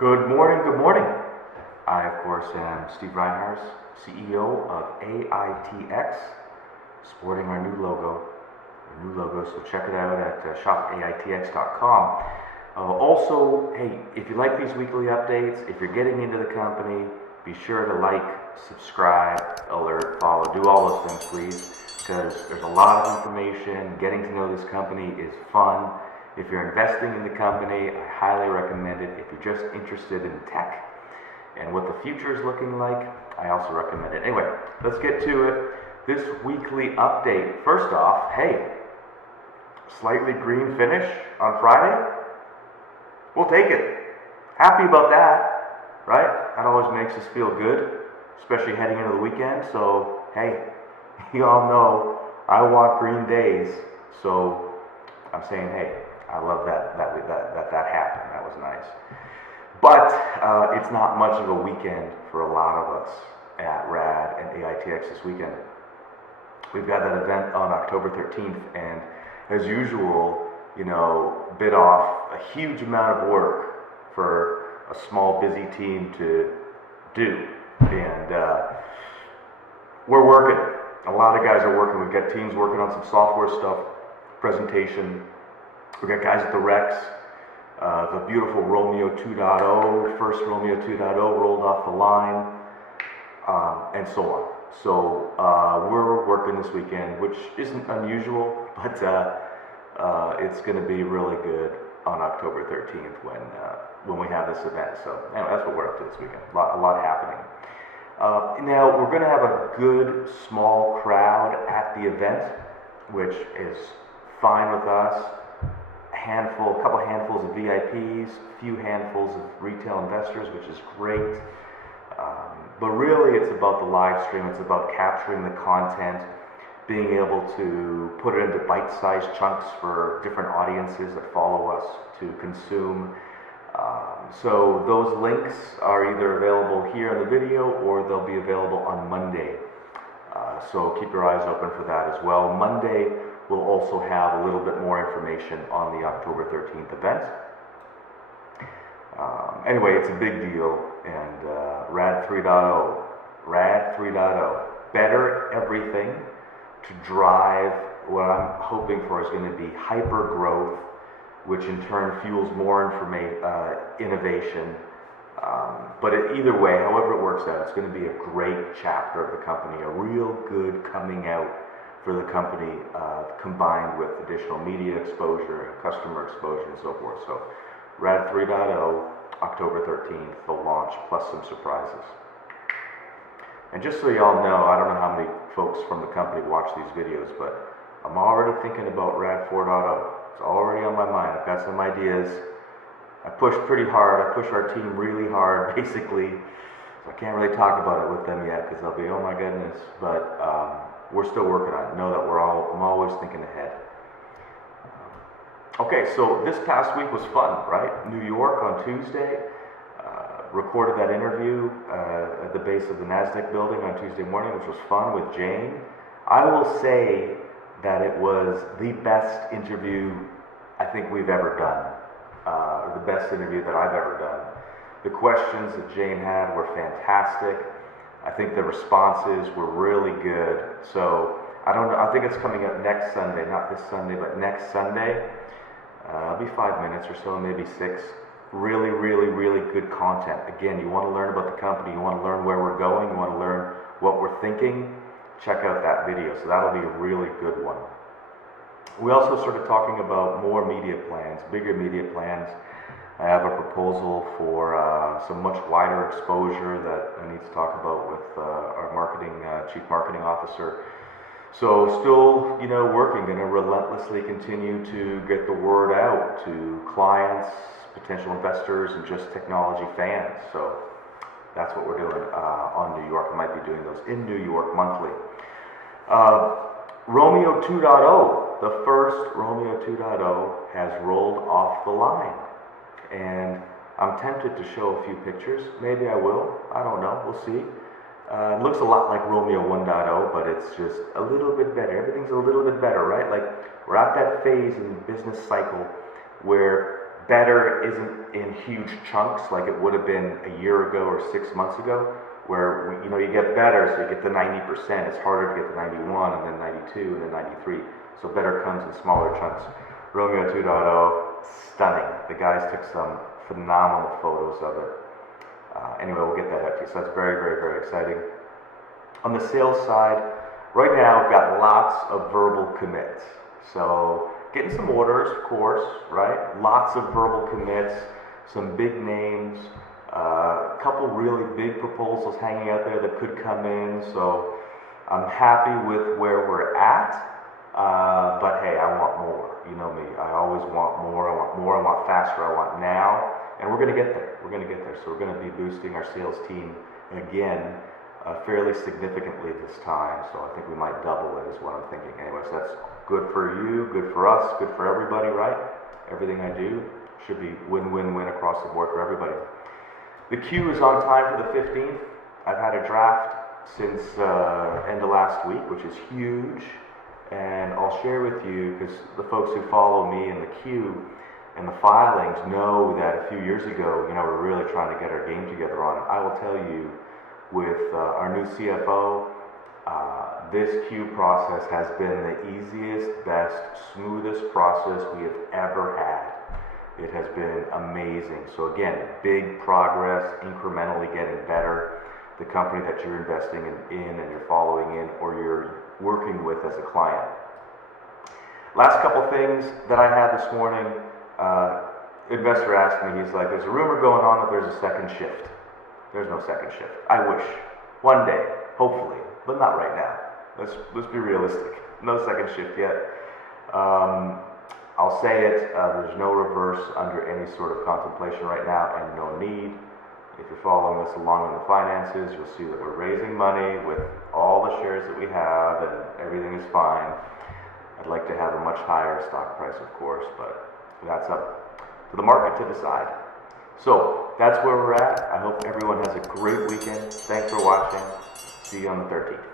Good morning, good morning. I, of course, am Steve Reinharz, CEO of AITX, sporting our new logo. So check it out at shopaitx.com. Also, hey, if you like these weekly updates, if you're getting into the company, be sure to like, subscribe, alert, follow, do all those things, please, because there's a lot of information. Getting to know this company is fun. If you're investing in the company, I highly recommend it. If you're just interested in tech and what the future is looking like, I also recommend it. Anyway, let's get to it. This weekly update. First off, hey, slightly green finish on Friday. We'll take it. Happy about that, right? That always makes us feel good, especially heading into the weekend. So, hey, you all know I want green days. So I'm saying, hey, I love that happened. That was nice. But it's not much of a weekend for a lot of us at RAD and AITX this weekend. We've got that event on October 13th, and as usual, bit off a huge amount of work for a small, busy team to do. And we're working. A lot of guys are working. We've got teams working on some software stuff, presentation. We've got guys at the Rex, the beautiful Romeo 2.0, first Romeo 2.0 rolled off the line, and so on. So we're working this weekend, which isn't unusual, but it's going to be really good on October 13th when we have this event. So anyway, that's what we're up to this weekend. A lot happening. Now we're going to have a good small crowd at the event, which is fine with us. A couple handfuls of VIPs, a few handfuls of retail investors, which is great. But really, it's about the live stream. It's about capturing the content, being able to put it into bite-sized chunks for different audiences that follow us to consume. So those links are either available here in the video or they'll be available on Monday. So keep your eyes open for that as well. Monday, we'll also have a little bit more information on the October 13th event. Anyway, it's a big deal, and RAD 3.0, better everything to drive what I'm hoping for is going to be hyper growth, which in turn fuels more innovation. But either way, however it works out, it's going to be a great chapter of the company, a real good coming out for the company, combined with additional media exposure, customer exposure, and so forth. So RAD 3.0, October 13th, the launch, plus some surprises. And just so y'all know, I don't know how many folks from the company watch these videos, but I'm already thinking about RAD 4.0. It's already on my mind. I've got some ideas. I pushed pretty hard. I pushed our team really hard, basically. So I can't really talk about it with them yet because they'll be, oh my goodness. But we're still working on it. Know that I'm always thinking ahead. Okay, so this past week was fun, right? New York on Tuesday. Recorded that interview at the base of the NASDAQ building on Tuesday morning, which was fun with Jane. I will say that it was the best interview I think we've ever done. The best interview that I've ever done. The questions that Jane had were fantastic. I think the responses were really good. So I don't know. I think it's coming up next Sunday, not this Sunday, but next Sunday. It'll be 5 minutes or so, maybe 6. Really, really, really good content. Again, you want to learn about the company. You want to learn where we're going. You want to learn what we're thinking. Check out that video. So that'll be a really good one. We also started talking about more media plans, bigger media plans. I have a proposal for some much wider exposure that I need to talk about with our chief marketing officer. So still, working, going to relentlessly continue to get the word out to clients, potential investors, and just technology fans. So that's what we're doing on New York. I might be doing those in New York monthly. Romeo 2.0, the first Romeo 2.0 has rolled off the line. And I'm tempted to show a few pictures. Maybe I will. I don't know. We'll see. It looks a lot like Romeo 1.0, but it's just a little bit better. Everything's a little bit better, right? Like, we're at that phase in the business cycle where better isn't in huge chunks like it would have been a year ago or 6 months ago, where you get better, so you get the 90%. It's harder to get the 91 and then 92 and then 93. So better comes in smaller chunks. Romeo 2.0, stunning. The guys took some phenomenal photos of it. Anyway, we'll get that out to you. So that's very, very, very exciting. On the sales side, right now we've got lots of verbal commits. So getting some orders, of course, right? Lots of verbal commits, some big names, a couple really big proposals hanging out there that could come in. So I'm happy with where we're at. But hey, I want more. You know me. I always want more. I want more. I want faster. I want now. And we're going to get there. We're going to get there. So we're going to be boosting our sales team again fairly significantly this time. So I think we might double it is what I'm thinking. Anyway, so that's good for you, good for us, good for everybody, right? Everything I do should be win-win-win across the board for everybody. The queue is on time for the 15th. I've had a draft since end of last week, which is huge. And I'll share with you, because the folks who follow me in the queue and the filings know that a few years ago, we're really trying to get our game together on it. I will tell you, with our new CFO, this queue process has been the easiest, best, smoothest process we have ever had. It has been amazing. So again, big progress, incrementally getting better. The company that you're investing in and you're following in, or you're working with as a client. Last couple things that I had this morning, investor asked me, he's like, there's a rumor going on that there's a second shift. There's no second shift. I wish. One day, hopefully, but not right now. Let's be realistic. No second shift yet. I'll say it, there's no reverse under any sort of contemplation right now, and no need. If you're following us along in the finances, you'll see that we're raising money with all the shares that we have, and everything is fine. I'd like to have a much higher stock price, of course, but that's up to the market to decide. So that's where we're at. I hope everyone has a great weekend. Thanks for watching. See you on the 13th.